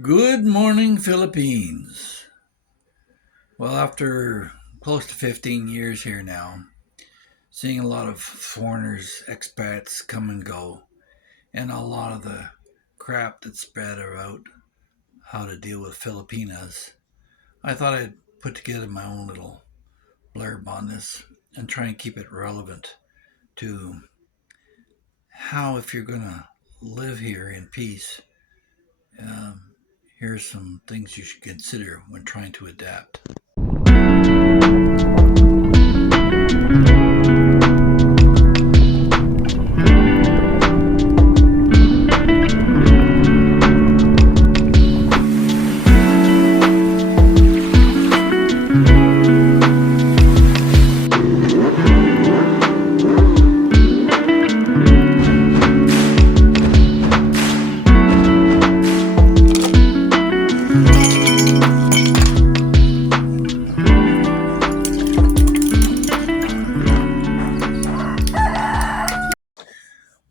Good morning, Philippines. Well, after close to 15 years here now, seeing a lot of foreigners, expats come and go, and a lot of the crap that's spread about how to deal with Filipinas, I thought I'd put together my own little blurb on this and try and keep it relevant to how, if you're going to live here in peace, um, here's some things you should consider when trying to adapt.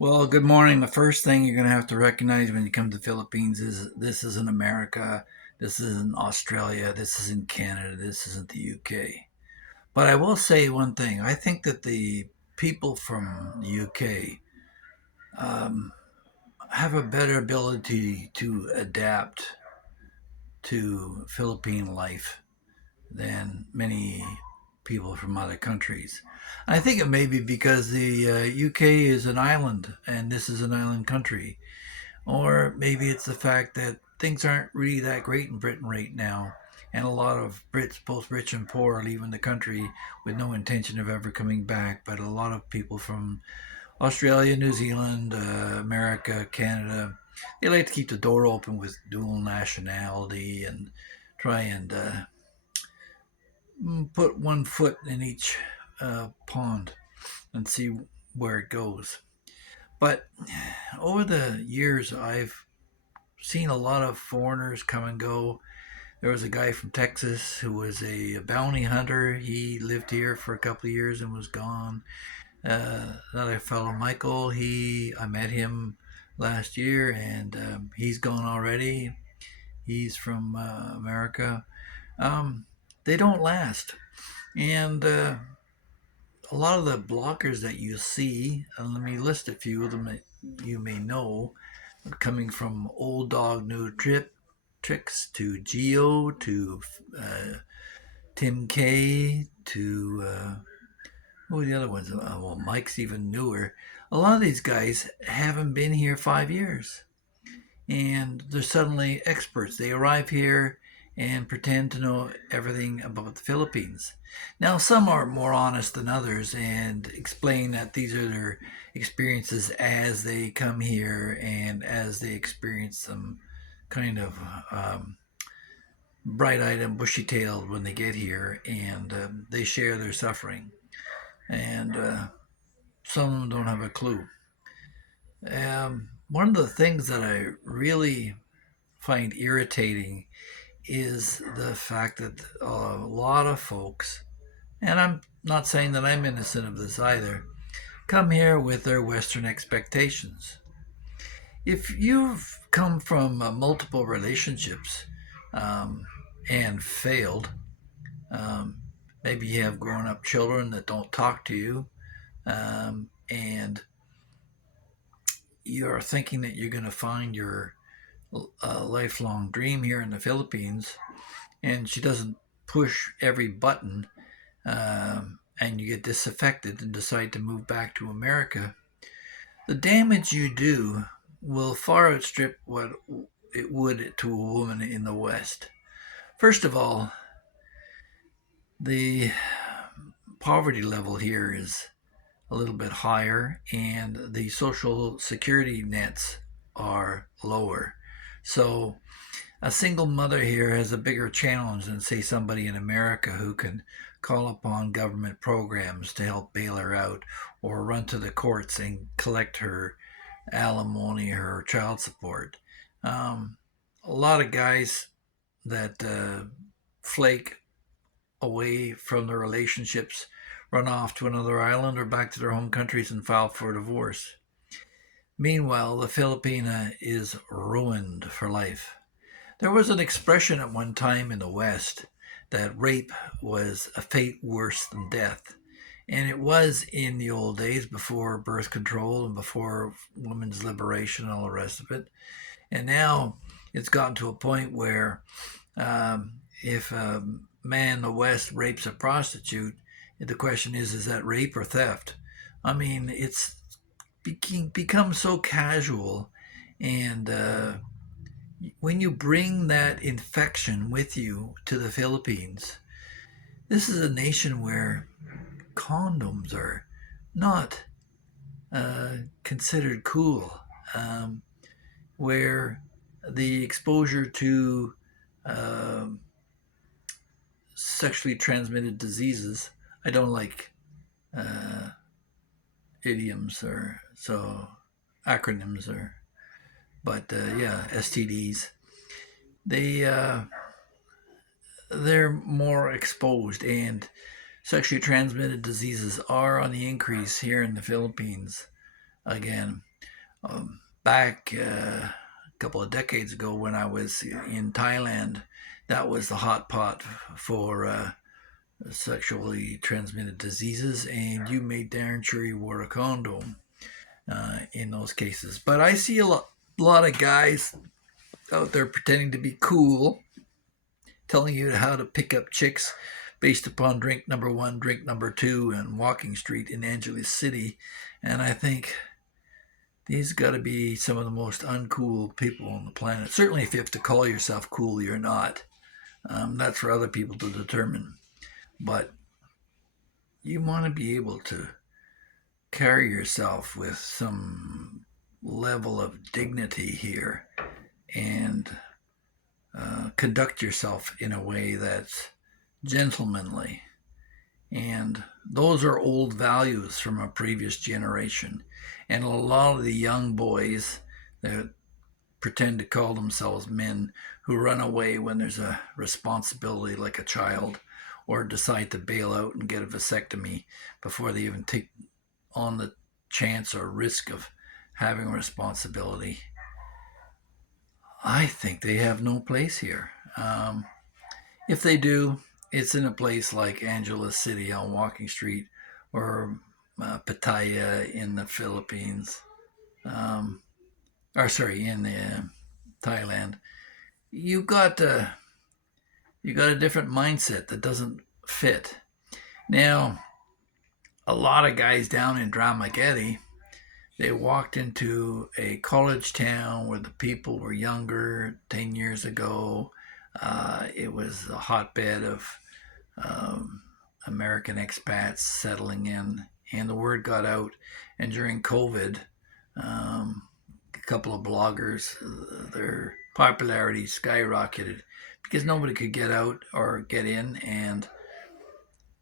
Well, good morning. The first thing you're going to have to recognize when you come to the Philippines is this isn't America, this isn't Australia, this isn't Canada, this isn't the UK. But I will say one thing. I think that the people from the UK um, have a better ability to adapt to Philippine life than many people from other countries. I think it may be because the UK is an island and this is an island country. Or maybe it's the fact that things aren't really that great in Britain right now. And a lot of Brits, both rich and poor, are leaving the country with no intention of ever coming back. But a lot of people from Australia, New Zealand, America, Canada, they like to keep the door open with dual nationality and try and put one foot in each pond and see where it goes. But over the years, I've seen a lot of foreigners come and go. There was a guy from Texas who was a bounty hunter. He lived here for a couple of years and was gone. Another fellow, Michael, I met him last year and he's gone already. He's from America. Um, they don't last. And a lot of the bloggers that you see, and let me list a few of them that you may know, coming from Old Dog New Tricks to Geo to uh, Tim K to who are the other ones? Well, Mike's even newer. A lot of these guys haven't been here 5 years, and they're suddenly experts. They arrive here and pretend to know everything about the Philippines. Now, some are more honest than others and explain that these are their experiences as they come here and as they experience them kind of bright eyed and bushy tailed when they get here, and they share their suffering. And some of them don't have a clue. One of the things that I really find irritating is the fact that a lot of folks, and I'm not saying that I'm innocent of this either, come here with their Western expectations. If you've come from multiple relationships um, and failed, um, maybe you have grown up children that don't talk to you, and you're thinking that you're going to find your lifelong dream here in the Philippines, and she doesn't push every button, and you get disaffected and decide to move back to America, the damage you do will far outstrip what it would to a woman in the West. First of all, the poverty level here is a little bit higher, and the social security nets are lower. So a single mother here has a bigger challenge than, say, somebody in America who can call upon government programs to help bail her out or run to the courts and collect her alimony or her child support. Um, a lot of guys that flake away from their relationships run off to another island or back to their home countries and file for divorce. Meanwhile, the Filipina is ruined for life. There was an expression at one time in the West that rape was a fate worse than death. And it was in the old days before birth control and before women's liberation and all the rest of it. And now it's gotten to a point where if a man in the West rapes a prostitute, the question is that rape or theft? I mean, it's become so casual. And when you bring that infection with you to the Philippines, this is a nation where condoms are not considered cool, where the exposure to uh, sexually transmitted diseases, I don't like uh, idioms or so acronyms or, but yeah, STDs. They they're more exposed, and sexually transmitted diseases are on the increase here in the Philippines again. Back a couple of decades ago when I was in Thailand, that was the hot pot for sexually transmitted diseases, and you made darn sure you wore a condom in those cases. But I see lot of guys out there pretending to be cool, telling you how to pick up chicks based upon drink number one, drink number two, and Walking Street in Angeles City. And I think these got to be some of the most uncool people on the planet. Certainly, if you have to call yourself cool, you're not. That's for other people to determine. But you want to be able to carry yourself with some level of dignity here and conduct yourself in a way that's gentlemanly. And those are old values from a previous generation. And a lot of the young boys that pretend to call themselves men who run away when there's a responsibility like a child or decide to bail out and get a vasectomy before they even take on the chance or risk of having a responsibility, I think they have no place here. If they do, it's in a place like Angeles City on Walking Street or Pattaya in the Philippines, or sorry, in Thailand. You got you got a different mindset that doesn't fit. Now, a lot of guys down in Dramageddon, they walked into a college town where the people were younger 10 years ago. It was a hotbed of American expats settling in, and the word got out. And during COVID, a couple of bloggers, their popularity skyrocketed because nobody could get out or get in, and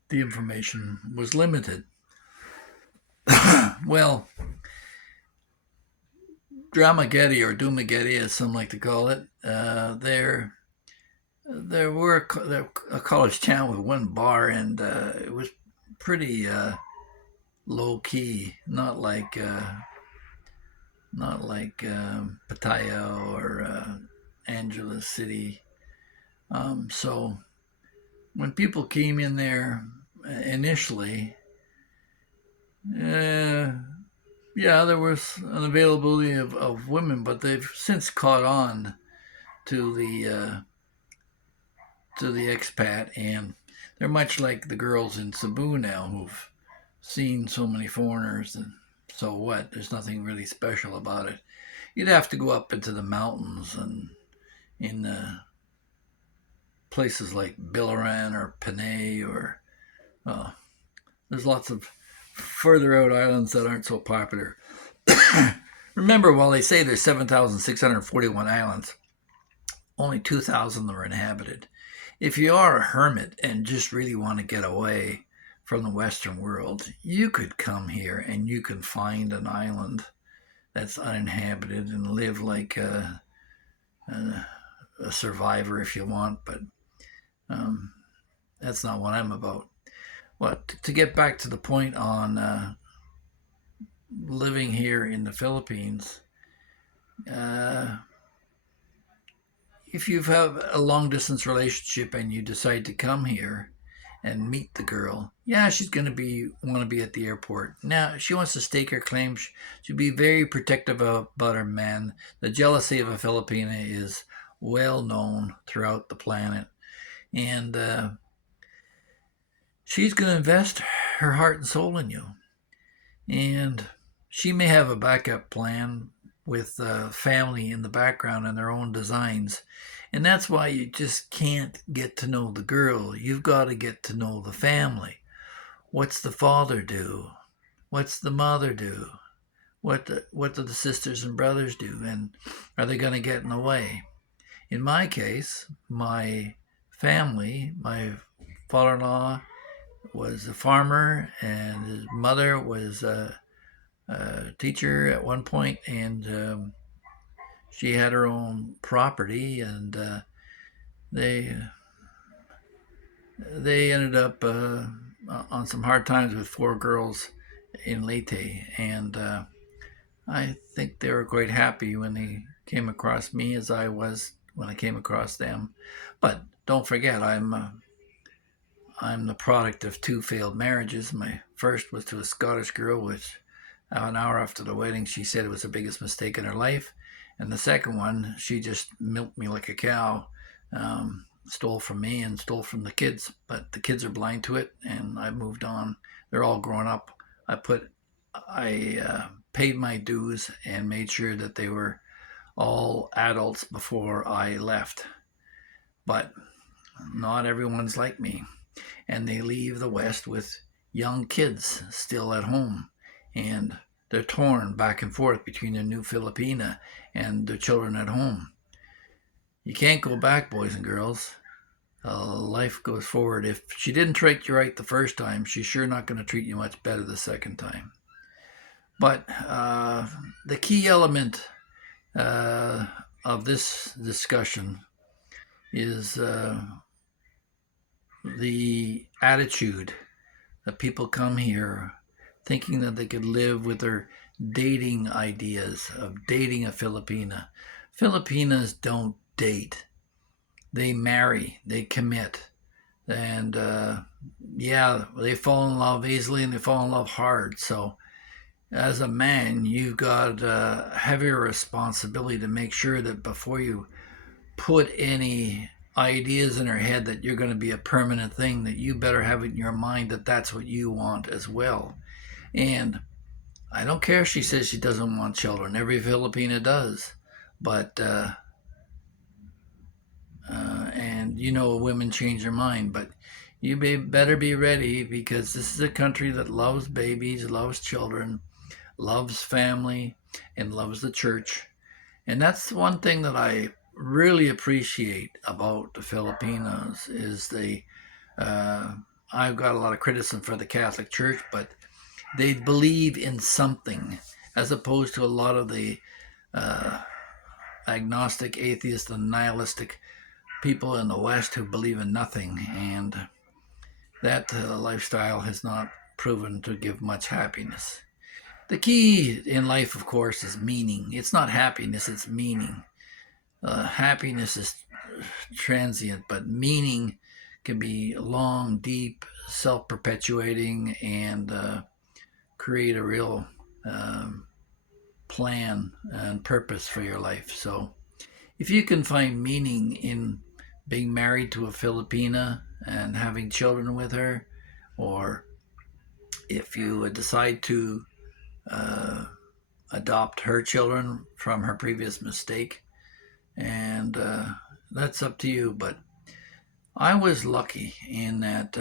the information was limited. Well, Dramageddon or Doomageddon, as some like to call it, there were a college town with one bar, and it was pretty low key, not like Pattaya or Angeles City. So when people came in there initially, yeah, there was an availability of women, but they've since caught on to the expat, and they're much like the girls in Cebu now who've seen so many foreigners, and so what? There's nothing really special about it. You'd have to go up into the mountains and in places like Bilaran or Panay or there's lots of further out islands that aren't so popular. Remember, while they say there's 7,641 islands, only 2,000 are inhabited. If you are a hermit and just really want to get away from the Western world, you could come here and you can find an island that's uninhabited and live like a survivor if you want, but that's not what I'm about. Well, to get back to the point on living here in the Philippines, if you have a long distance relationship and you decide to come here and meet the girl, yeah, she's going to be want to be at the airport. Now, she wants to stake her claim. She'll be very protective about her man. The jealousy of a Filipina is well known throughout the planet, and she's going to invest her heart and soul in you. And she may have a backup plan with family in the background and their own designs. And that's why you just can't get to know the girl. You've got to get to know the family. What's the father do? What's the mother do? What do the sisters and brothers do? And are they going to get in the way? In my case, my family, my father-in-law was a farmer, and his mother was a teacher at one point, and she had her own property, and they they ended up on some hard times with four girls in Leyte, and I think they were quite happy when they came across me, as I was when I came across them. But don't forget, I'm the product of two failed marriages. My first was to a Scottish girl, which an hour after the wedding, she said it was the biggest mistake in her life. And the second one, she just milked me like a cow, stole from me and stole from the kids. But the kids are blind to it, and I moved on. They're all grown up. I paid my dues and made sure that they were all adults before I left. But not everyone's like me, and they leave the West with young kids still at home, and they're torn back and forth between their new Filipina and their children at home. You can't go back, boys and girls. Life goes forward. If she didn't treat you right the first time, she's sure not going to treat you much better the second time. But the key element of this discussion is the attitude that people come here thinking that they could live with their dating ideas of dating a Filipina. Filipinas don't date. They marry, they commit. And yeah, they fall in love easily and they fall in love hard. So as a man, you've got a heavier responsibility to make sure that before you put any ideas in her head that you're going to be a permanent thing, that you better have it in your mind that that's what you want as well. And I don't care if she says she doesn't want children. Every Filipina does. But, and you know, women change their mind. But you better be ready, because this is a country that loves babies, loves children, loves family, and loves the church. And that's one thing that I really appreciate about the Filipinos is I've got a lot of criticism for the Catholic Church, but they believe in something, as opposed to a lot of the agnostic, atheist, and nihilistic people in the West who believe in nothing. And that lifestyle has not proven to give much happiness. The key in life, of course, is meaning. It's not happiness, it's meaning. Happiness is transient, but meaning can be long, deep, self-perpetuating, and create a real plan and purpose for your life. So if you can find meaning in being married to a Filipina and having children with her, or if you decide to adopt her children from her previous mistake, and that's up to you. But I was lucky in that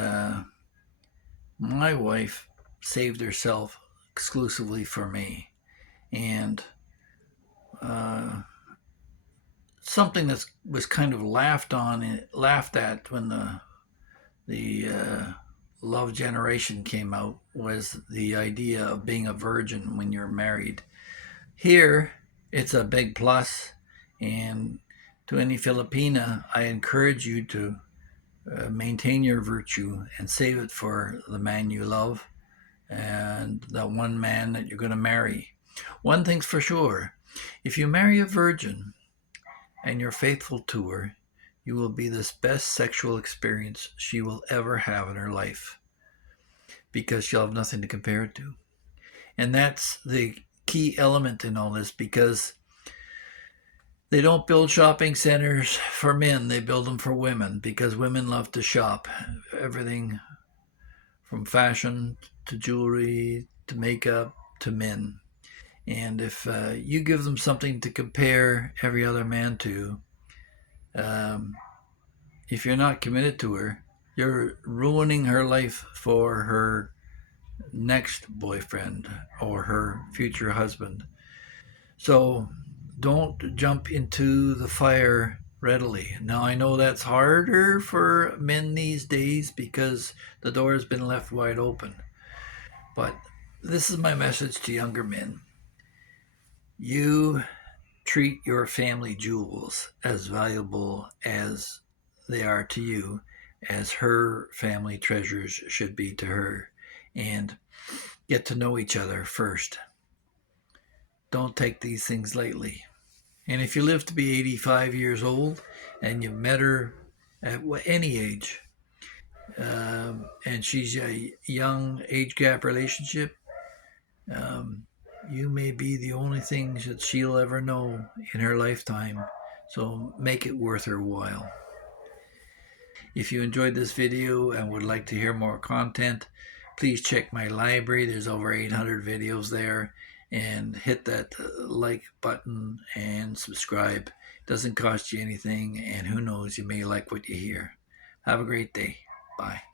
my wife saved herself exclusively for me, and something that was kind of laughed at when the Love Generation came out was the idea of being a virgin when you're married. Here, it's a big plus, and to any Filipina, I encourage you to maintain your virtue and save it for the man you love and the one man that you're going to marry. One thing's for sure, if you marry a virgin, and you're faithful to her, you will be the best sexual experience she will ever have in her life because she'll have nothing to compare it to. And that's the key element in all this because they don't build shopping centers for men, they build them for women because women love to shop. Everything from fashion to jewelry to makeup to men. And if you give them something to compare every other man to, um, if you're not committed to her, you're ruining her life for her next boyfriend or her future husband. So don't jump into the fire readily. Now, I know that's harder for men these days because the door has been left wide open. But this is my message to younger men. You treat your family jewels as valuable as they are to you, as her family treasures should be to her. And get to know each other first. Don't take these things lightly. And if you live to be 85 years old and you met her at any age, and she's a young age gap relationship, um, you may be the only things that she'll ever know in her lifetime. So make it worth her while. If you enjoyed this video and would like to hear more content, please check my library. There's over 800 videos there. And hit that like button and subscribe. It doesn't cost you anything, and who knows, you may like what you hear. Have a great day. Bye.